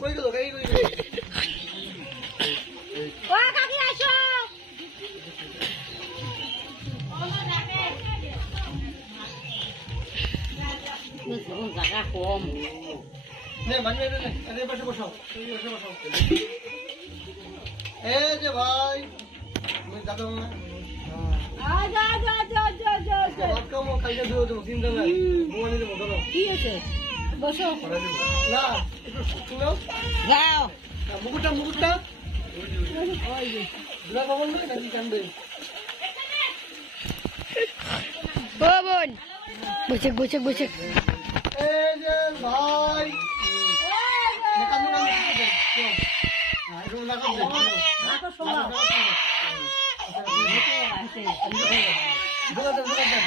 কই গেল গাই কই ও কাকি আসো জায়গা কম নে মানি নে আরে পাশে বসাও এই পাশে বসাও এই যে ভাই তুমি দাদা না আজা আজা আজা আজা আজা কম কালকে দিও তুমি চিন্তা নাই মোবাইলে দেবো ধরো কি আছে বসো না একটু শুনো যাও মুকুটটা ওই যে দুলা বাবন না নাকি কান্দে ও বোন বসে এই যে ভাই কান্দু না এখন না কান্দে না তো শোনাও দুলা